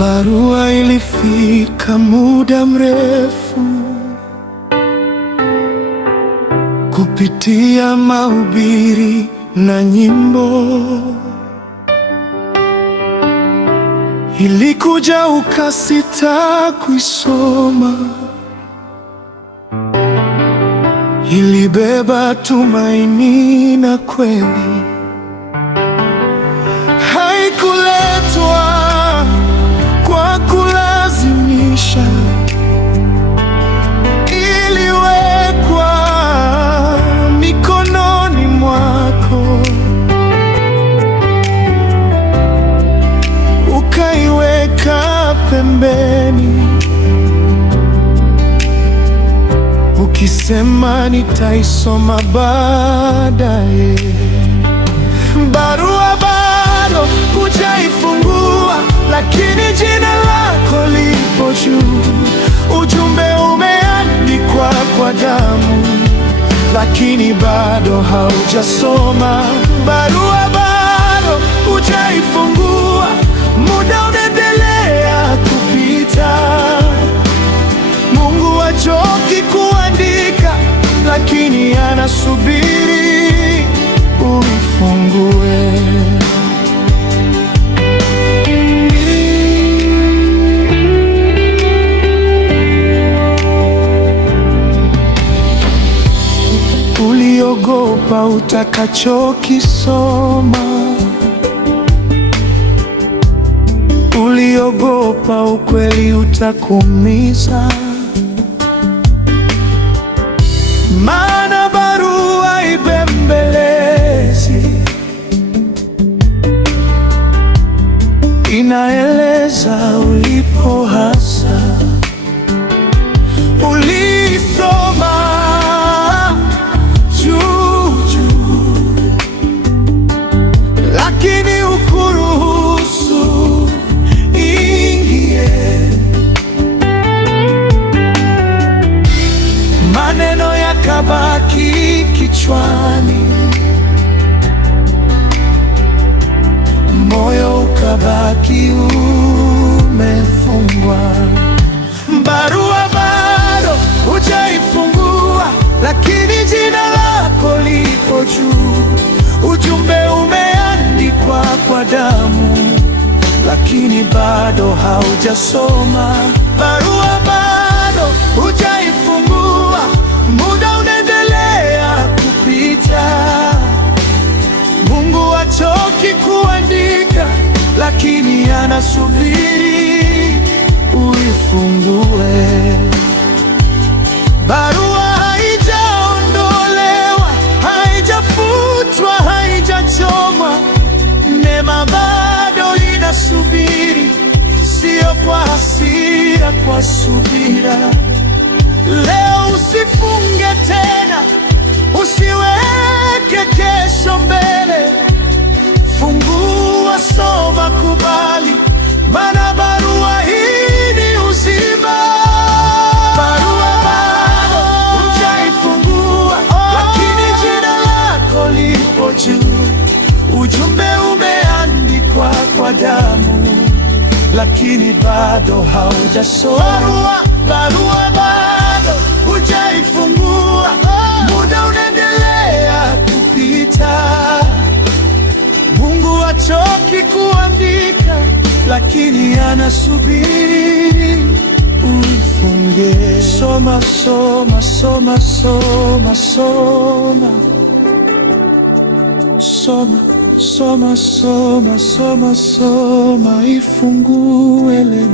Barua ilifika muda mrefu, kupitia mahubiri na nyimbo. Ilikuja ukasita kuisoma, ilibeba tumaini na kweli. Haikuletwa kwa kulazimisha, iliwekwa mikononi mwako, ukaiweka pembeni, ukisema nitaisoma baadaye. Barua bado hujaifungua, lakini jina lako lipo juu. Ujumbe umeandikwa kwa damu, lakini bado haujasoma. Barua bado hujaifungua, muda unaendelea kupita. Mungu hachoki kuandika, lakini anasubiri uifungue. Uliogopa utakachokisoma, uliogopa ukweli utakuumiza. Maana barua haibembelezi, inaeleza ulipo hasa. Ulisoma juu juu, lakini hukuruhusu ingie. Maneno yakabaki kichwani, moyo ukabaki umefungwa. Barua bado hujaifungua, lakini jina lako lipo juu. Ujumbe umeandikwa kwa damu, lakini bado haujasoma. Barua bado hujaifungua, muda unaendelea kupita. Mungu hachoki kuandika, lakini anasubiri uifungue. Barua haijaondolewa, haijafutwa, haijachomwa. Neema bado inasubiri, sio kwa hasira, kwa subira. Leo usifunge tena, usiweke kesho mbele. Fungua, soma, kubali, maana barua hii ni uzima. Barua bado hujaifungua, lakini jina lako lipo juu. Ujumbe umeandikwa kwa damu, lakini bado haujasoma. Barua bado hujaifungua, muda unaendelea kupita. Mungu hachoki kuandika, lakini anasubiri uifungue. Soma, soma, soma, soma, soma. Soma, soma, soma, soma, soma, ifungue leo.